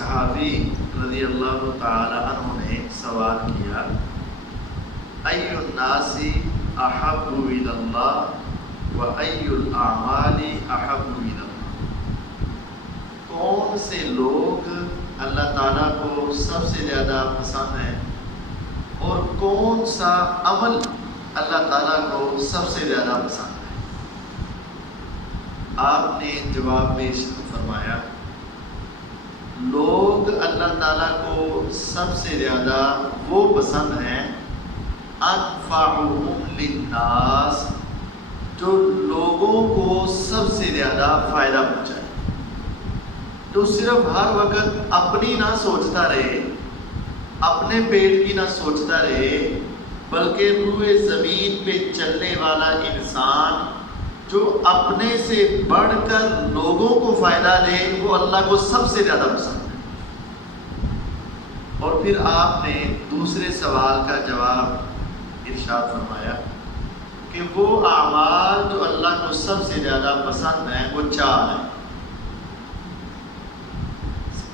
صحابی رضی اللہ تعالی عنہ نے سوال کیا، ای الناس احب الی اللہ و ای الاعمال احب الی اللہ، کون سے لوگ اللہ تعالیٰ کو سب سے زیادہ پسند ہیں اور کون سا عمل اللہ تعالیٰ کو سب سے زیادہ پسند ہے؟ آپ نے جواب میں فرمایا، لوگ اللہ تعالیٰ کو سب سے زیادہ وہ پسند ہیں انفعہم للناس، جو لوگوں کو سب سے زیادہ فائدہ پہنچائے، جو صرف ہر وقت اپنی نہ سوچتا رہے، اپنے پیٹ کی نہ سوچتا رہے، بلکہ روئے زمین پہ چلنے والا انسان جو اپنے سے بڑھ کر لوگوں کو فائدہ دے، وہ اللہ کو سب سے زیادہ پسند ہے۔ اور پھر آپ نے دوسرے سوال کا جواب ارشاد فرمایا کہ وہ اعمال جو اللہ کو سب سے زیادہ پسند ہیں وہ چار ہیں۔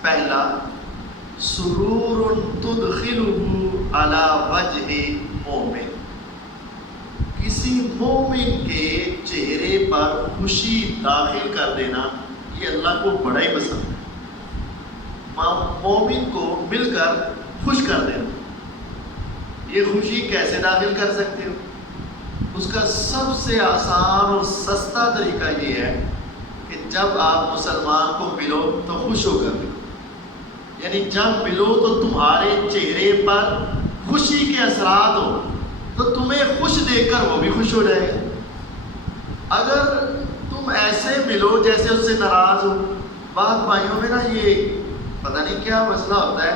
پہلا، سرور تدخلہ علی وجہ مومن، کسی مومن کے چہرے پر خوشی داخل کر دینا، یہ اللہ کو بڑا ہی پسند ہے۔ مومن کو مل کر خوش کر دینا، یہ خوشی کیسے داخل کر سکتے ہو؟ اس کا سب سے آسان اور سستا طریقہ یہ ہے کہ جب آپ مسلمان کو ملو تو خوش ہو کر ملو، یعنی جب ملو تو تمہارے چہرے پر خوشی کے اثرات ہو، تو تمہیں خوش دیکھ کر وہ بھی خوش ہو جائے گا۔ اگر تم ایسے ملو جیسے اس سے ناراض ہو، بات بھائیوں میں نا یہ پتہ نہیں کیا مسئلہ ہوتا ہے،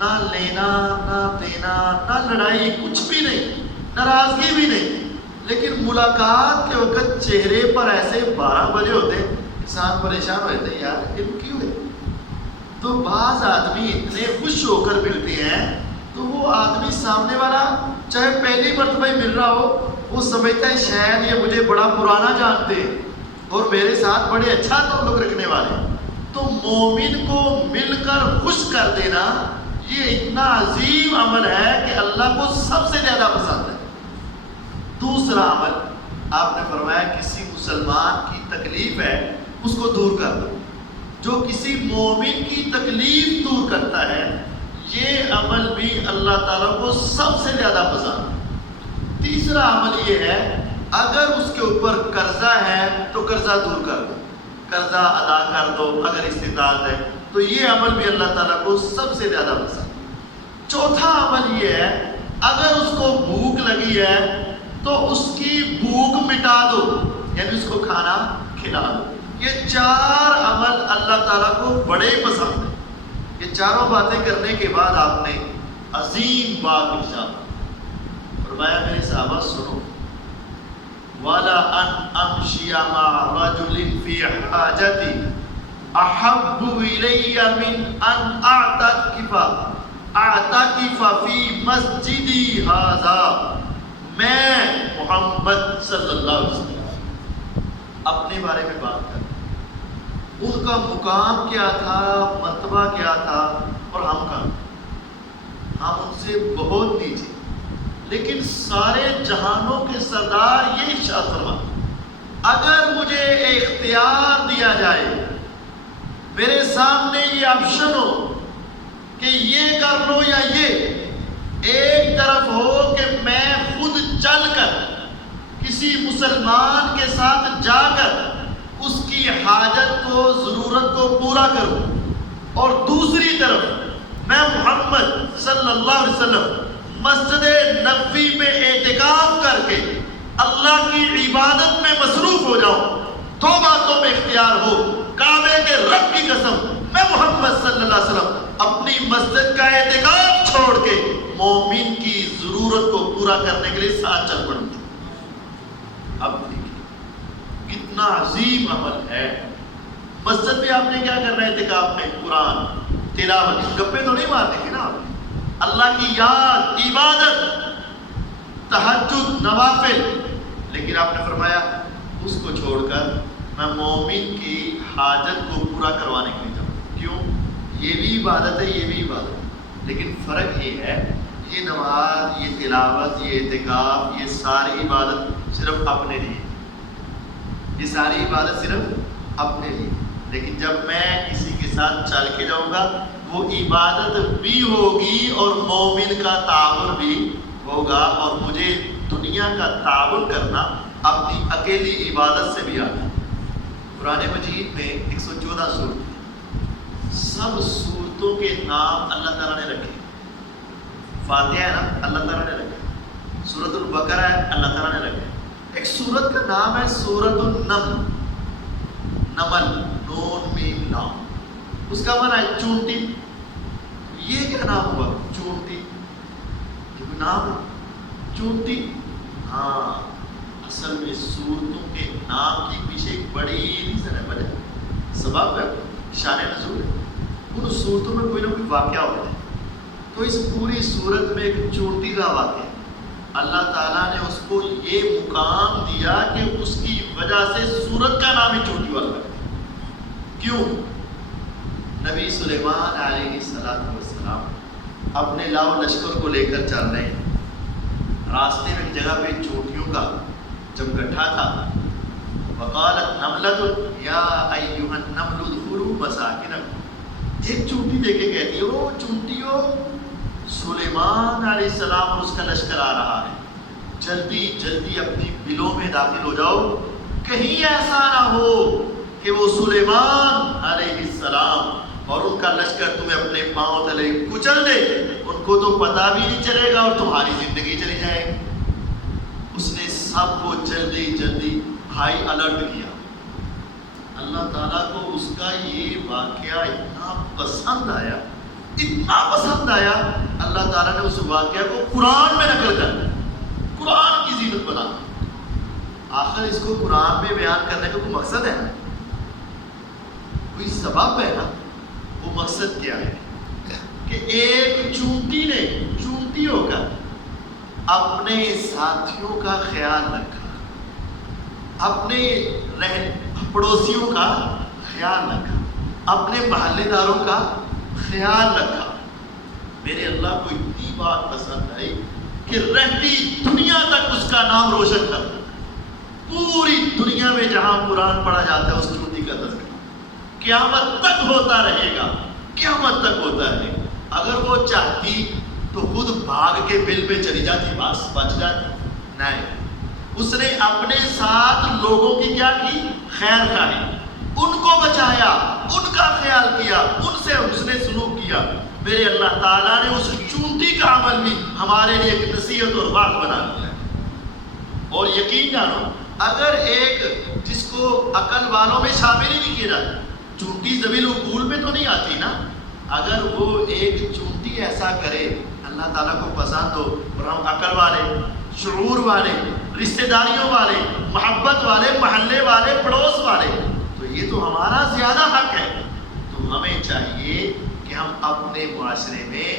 نہ لینا نہ دینا نہ لڑائی، کچھ بھی نہیں، ناراضگی بھی نہیں، لیکن ملاقات کے وقت چہرے پر ایسے 12 بجے ہوتے انسان پریشان ہو جاتے ہیں، یار علم کیوں ہے؟ تو بعض آدمی اتنے خوش ہو کر ملتے ہیں تو وہ آدمی سامنے والا چاہے پہلی مرتبہ ہی مل رہا ہو، وہ سمجھتا ہے شاید یہ مجھے بڑا پرانا جانتے ہیں اور میرے ساتھ بڑے اچھا تعلق رکھنے والے۔ تو مومن کو مل کر خوش کر دینا یہ اتنا عظیم عمل ہے کہ اللہ کو سب سے زیادہ پسند ہے۔ دوسرا عمل آپ نے فرمایا، کسی مسلمان کی تکلیف ہے اس کو دور کر دو، جو کسی مومن کی تکلیف دور کرتا ہے، یہ عمل بھی اللہ تعالیٰ کو سب سے زیادہ پسند ہے۔ تیسرا عمل یہ ہے، اگر اس کے اوپر قرضہ ہے تو قرضہ دور کر دو، قرضہ ادا کر دو اگر استطاعت ہے، تو یہ عمل بھی اللہ تعالیٰ کو سب سے زیادہ پسند ہے۔ چوتھا عمل یہ ہے، اگر اس کو بھوک لگی ہے تو اس کی بھوک مٹا دو، یعنی اس کو کھانا کھلا دو۔ یہ چار عمل اللہ تعالیٰ کو بڑے پسند ہیں۔ یہ چاروں باتیں کرنے کے بعد آپ نے عظیم بات ارشاد فرمایا، میرے صحابہ سنو، وَلَا أَنْ أَمْشِيَ مَعَ رَجُلٍ فِي حَاجَتِي أَحَبُّ إِلَيَّ مِنْ أَنْ أَعْتَكِفَ فِي مَسْجِدِي هَذَا۔ میں محمد صلی اللہ علیہ وسلم اپنے بارے میں بات کرتا، ان کا مقام کیا تھا، مرتبہ کیا تھا، اور ہم کا، ہم ان سے بہت نیچے، لیکن سارے جہانوں کے سردار یہ ارشاد فرماتے، اگر مجھے اختیار دیا جائے، میرے سامنے یہ آپشن ہو کہ یہ کر لو یا یہ، ایک طرف ہو کہ میں خود چل کر کسی مسلمان کے ساتھ جا کر اس کی حاجت کو، ضرورت کو پورا کروں، اور دوسری طرف میں محمد صلی اللہ علیہ وسلم مسجد نبوی میں اعتکاف کر کے اللہ کی عبادت میں مصروف ہو جاؤں، دو باتوں میں اختیار ہو، کعبے کے رب کی قسم میں محمد صلی اللہ علیہ وسلم اپنی مسجد کا اعتکاف چھوڑ کے مومن کی ضرورت کو پورا کرنے کے لیے ساتھ چل پڑوں۔ اب دیکھیں کتنا عظیم عمل ہے۔ مسجد میں آپ نے کیا کرنا ہے؟ اعتکاف میں قرآن تلاوت، گپے تو نہیں مارنے کی نا آپ، اللہ کی یاد، عبادت، تہجد، نوافل، لیکن آپ نے فرمایا اس کو چھوڑ کر میں مومن کی حاجت کو پورا کروانے کے لیے جاؤں۔ کیوں؟ یہ بھی عبادت ہے، یہ بھی عبادت ہے، لیکن فرق یہ ہے یہ نماز، یہ تلاوت، یہ اعتکاف، یہ ساری عبادت صرف اپنے لیے، یہ ساری عبادت صرف اپنے لیے، لیکن جب میں کسی کے ساتھ چل کے جاؤں گا وہ عبادت بھی ہوگی اور مومن کا تعاون بھی ہوگا، اور مجھے دنیا کا تعاون کرنا اپنی اکیلی عبادت سے بھی آتا ہے۔ قرآن مجید میں 114 سورت ہیں، سب سورتوں کے نام اللہ تعالیٰ نے رکھے۔ فاتحہ ہے نا، اللہ تعالیٰ نے رکھے، سورۃ البقرہ ہے، اللہ تعالیٰ نے رکھے، ایک سورت کا نام ہے سورۃ النمل، نمل، نون میم لام، اس کا معنی ہے چونٹی۔ یہ کیا نام ہوا؟ چونٹی، یہ کوئی نام ہے چونٹی؟ ہاں، اصل میں سورتوں کے نام کے پیچھے ایک بڑی ریزن ہے، وجہ، سبب ہے، شان نزول ہے۔ ان صورتوں میں کوئی نہ کوئی واقعہ ہوتا ہے، تو اس پوری صورت میں ایک چونٹی کا واقعہ ہے۔ اللہ تعالیٰ نے اس کو یہ مقام دیا کہ اس کی وجہ سے سورت کا نام ہی چونٹی والا ہے۔ کیوں؟ نبی سلیمان علیہ السلام اپنے لاؤ لشکر کو لے کر چل رہے ہیں، راستے میں ایک جگہ پہ چونٹیوں کا جب گٹھا تھا، وقالت نملۃ یا ایھا النمل ادخلوا مساکنکم، ایک چونٹی دے کے کہتی ہے، وہ چونٹیوں، سلیمان علیہ السلام اور اس کا لشکر آ رہا ہے، جلدی جلدی اپنی بلوں میں داخل ہو جاؤ، کہیں ایسا نہ ہو کہ وہ سلیمان علیہ السلام اور ان کا لشکر تمہیں اپنے پاؤں تلے کچل دے، ان کو تو پتہ بھی نہیں چلے گا اور تمہاری زندگی چلی جائے گی۔ اس نے سب کو جلدی جلدی ہائی الرٹ کیا۔ اللہ تعالیٰ کو اس کا یہ واقعہ اتنا پسند آیا، اتنا پسند آیا، اللہ تعالیٰ نے اس واقعہ کو قرآن میں نقل کر دیا، قرآن کی زینت بنا۔ آخر اس کو قرآن میں بیان کرنے کا کوئی مقصد ہے نا، کوئی سبب ہے نا، وہ مقصد کیا ہے کہ ایک چونٹی نے چونٹی ہو کر اپنے ساتھیوں کا خیال رکھا، اپنے پڑوسیوں کا خیال رکھا، اپنے محلے داروں کا خیال رکھا۔ میرے اللہ کو اتنی بات پسند آئی کہ رہتی دنیا تک اس کا نام روشن کر دیا۔ پوری دنیا میں جہاں قرآن پڑھا جاتا ہے اس چونٹی کا تذکرہ قیامت تک ہوتا رہے گا، قیامت تک ہوتا رہے گا۔ اگر وہ چاہتی تو خود بھاگ کے بل میں چلی جاتی، بس بچ جاتی، نہیں، اس نے اپنے ساتھ لوگوں کی کیا کی؟ خیر خواہی، ان کو بچایا، ان کا خیال کیا، ان سے اس نے سلوک کیا۔ میرے اللہ تعالیٰ نے اس چونٹی کا عمل بھی ہمارے لیے ایک نصیحت اور بات بنا دیا۔ اور یقین جانو، اگر ایک جس کو عقل والوں میں شامل ہی نہیں کیا جاتا، چونٹی ذوی العقول میں تو نہیں آتی نا، اگر وہ ایک چونٹی ایسا کرے اللہ تعالیٰ کو پسند ہو اور ہم عقل والے، شعور والے، رشتہ داریوں والے، محبت والے، محلے والے، پڑوس والے، تو یہ تو ہمارا زیادہ حق ہے۔ تو ہمیں چاہیے کہ ہم اپنے معاشرے میں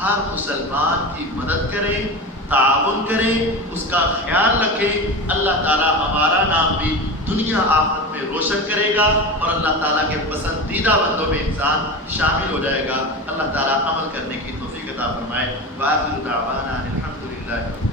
ہر مسلمان کی مدد کریں، تعاون کریں، اس کا خیال رکھیں۔ اللہ تعالیٰ ہمارا نام بھی دنیا آخرت میں روشن کرے گا اور اللہ تعالیٰ کے پسندیدہ بندوں میں انسان شامل ہو جائے گا۔ اللہ تعالیٰ عمل کرنے کی توفیق عطا فرمائے۔ وآخر دعوانا الحمدللہ۔